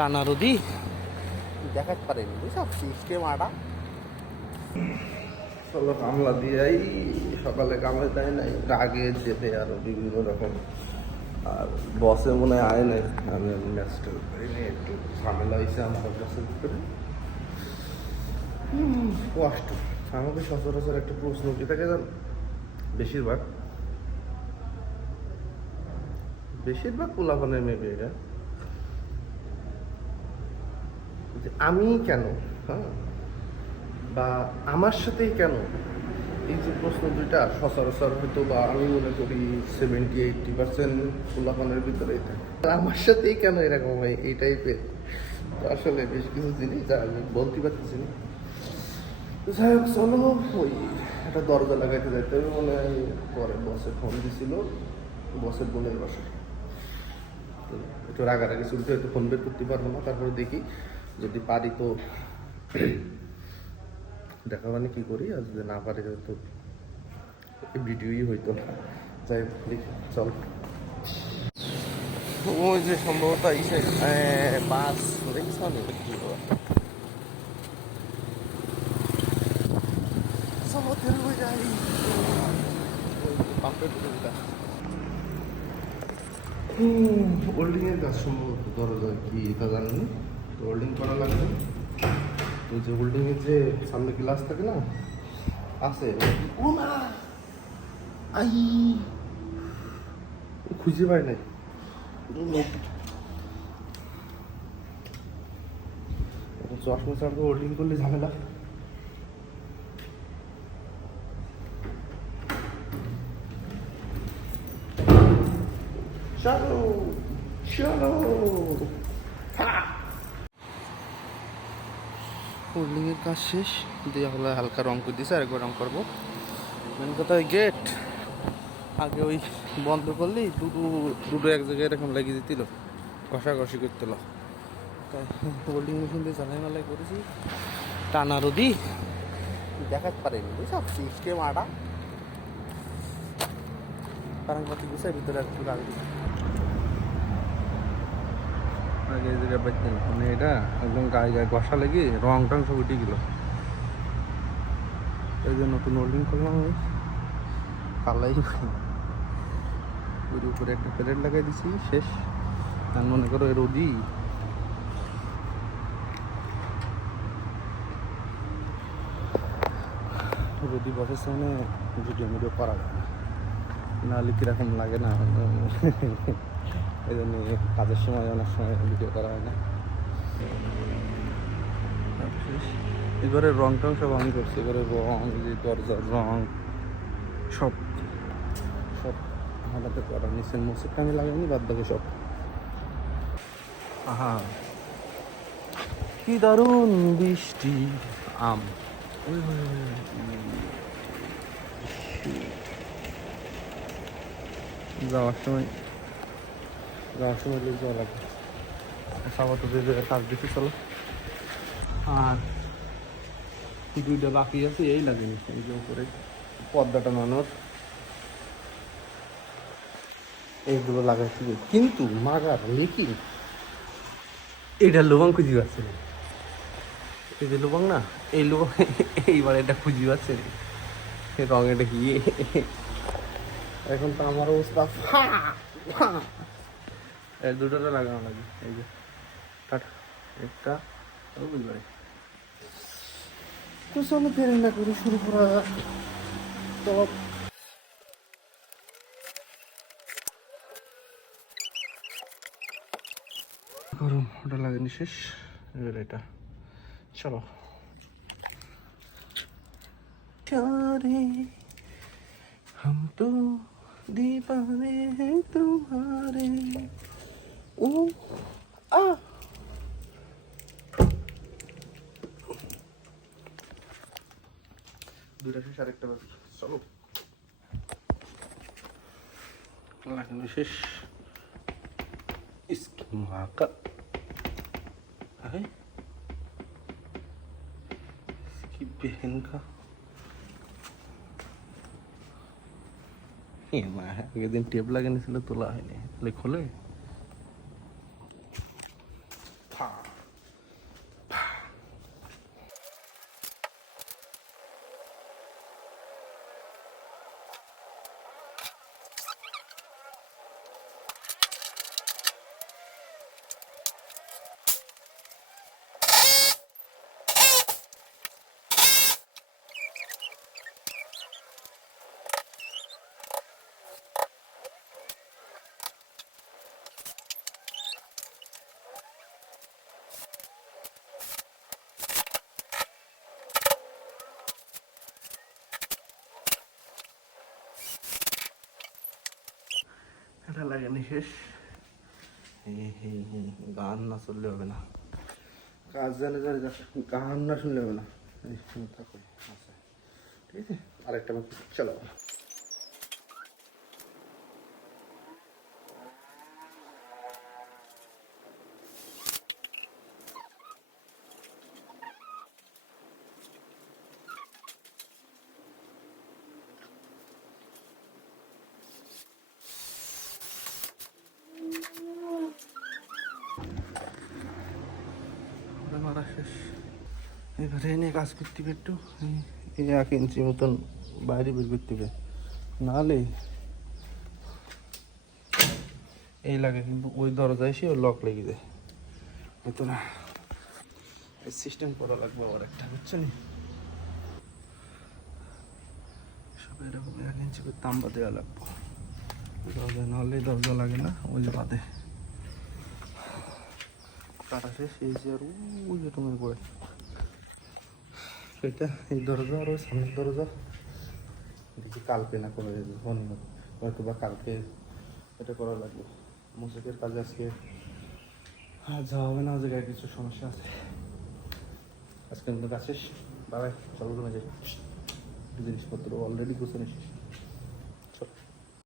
টানা রোদি দেখাতে পারেনি বুঝছো সিস্টেম আটা চলো কামলা দিয়াই সকালে কামলা দেয় নাই রাগে যেতে আরো বিভিন্ন রকম আর বসে মনে হয় আয় নাই আমি ম্যাচটা করিনি একটু ঝামেলা হয়েছে আমার কাছে ভিতরে কষ্ট আমাকে সচরাচর একটা প্রশ্ন কি থাকে জান বেশিরভাগ পোলাপানের মেবি এটা যে আমি কেন হ্যাঁ বা আমার সাথেই কেন এই যে প্রশ্ন দুইটা সচরাচর হয়তো বা আমি মনে করি 70-80% পোলাপানের ভিতরেই থাকে আমার সাথেই কেন এরকম হয় এই টাইপের তো আসলে বেশ কিছু জিনিস যা আমি বলতে পারতেছি না যাই হোক চলো ওই একটা দরজা লাগাইতে যাইতে হবে মনে হয় পরে বসে ফোন দিছিল বসের বোনের বাসা তো একটু রাগারাগি চলতে হয়তো ফোন বের করতে পারবো না তারপরে দেখি যদি পারি তো দেখা মানে কি করি আর যদি না পারি তো ভিডিওই হইতো না যাই দেখি চল ওই যে সম্ভবত ইসে বাস দেখছ হোল্ডিং এর কাজ সম্ভবত দরজা কি এটা জানি হোল্ডিং করা লাগবে ওই যে হোল্ডিং এর যে সামনে গ্লাস থাকে না আছে ও মা আই খুঁজে পাই নাই চশমা ছাড়া হোল্ডিং করলে ঝামেলা চলো চলো হোল্ডিংয়ের কাজ শেষ দিয়ে হলো হালকা রং করে দিয়েছে আরেকবার রং করবো মেন কথা ওই গেট আগে ওই বন্ধ করলেই দুটো এক জায়গায় এরকম লাগিয়ে দিতেছিল ঘষাঘষি করতেল তাই হোল্ডিং মেশিন দিয়ে জ্বালাই মালাই করেছি টানা রোদি দেখাতে পারেনি বুঝছো সিস্টেম আটা কারণ কত দিচ্ছে ভিতরে একটু রাখবি আগে এই জায়গায় পাইতেন মানে এটা একদম গায়ে গায়ে ঘষা লেগে রং টং সব উঠে গেল এই যে নতুন হোল্ডিং করলাম ওই কালাই ওর উপরে একটা প্লেট লাগাই দিছি শেষ আর মনে করো রোদি রোদি বসের সামনে ভিডিও করা যায় না নাহলে কীরকম লাগে না এই জন্য কাজের সময় অনেক সময় ভিডিও করা হয় না এবারে রং টং সব আমি করছি এবারে রং যে দরজার রং সব সব হাতে করা নিচের মসজিদটা আমি লাগাইনি বাদ বাকি সব আহা কি দারুণ বৃষ্টি আম যাওয়ার সময় লোক যাওয়া লাগবে সবার তো কাজ দিতে চলো আর দুইটা বাকি আছে এই লাগেনি এই যে উপরে পর্দাটা নানোর এইগুলো লাগাইছি কিন্তু মাগার লিখি এইটা লোবাং খুঁজি পাচ্ছে না এই যে লোবাং না এই লোবাং এইবার এটা খুঁজি পাচ্ছে না রং এটা কি এখন তো আমার অবস্থা দুটোটা লাগানো লাগে এই যে টাটা একটা বুঝবারে তো চলো দেরি না করে শুরু করা তো গরম ওটা লাগেনি শেষ এবার এটা চলো हम तो दीवाने हैं तुम्हारे ओ आ দুইটা শেষ আরেকটা বাকি চলো লাগানো শেষ इसकी माँ का है इसकी बहन का আগের টেপ লাগানো ছিল তোলা হয়নি তাহলে খোলে পাখা লাগানি শেষ। গান না শুনলে হবে না, কাজ জানে গান না শুনলে হবে না। থাকো আচ্ছা, ঠিক আছে, আরেকটা চলো। মারা শেষ, এবারে এনে কাজ করতে হবে একটু। এই 1 ইঞ্চি মতন বাইরে বের করতে হবে, নাহলে এই লাগে, কিন্তু ওই দরজা এসে ওর লক লেগে যায়। হয়তো না, এই সিস্টেম করা লাগবে আবার একটা, বুঝছো নি? সব এরকম 1 ইঞ্চি করে তাম্বা দেওয়া লাগবে দরজা, নাহলে দরজা লাগে না, ওই যে বাদে কাটা শেষ। এই যে আর ওই যে তুমি পড়ে এটা, এই দরজা আর ওই সামনের দরজা দেখি কালকে না করে হয়তো বা কালকে এটা করা লাগবে। মোসাইকের কাজে আজকে যাওয়া হবে না, জায়গায় কিছু সমস্যা আছে। আজকে কিন্তু কাছে বাবাই চলো, তুমি যাই, জিনিসপত্র অলরেডি গুছানো শেষ।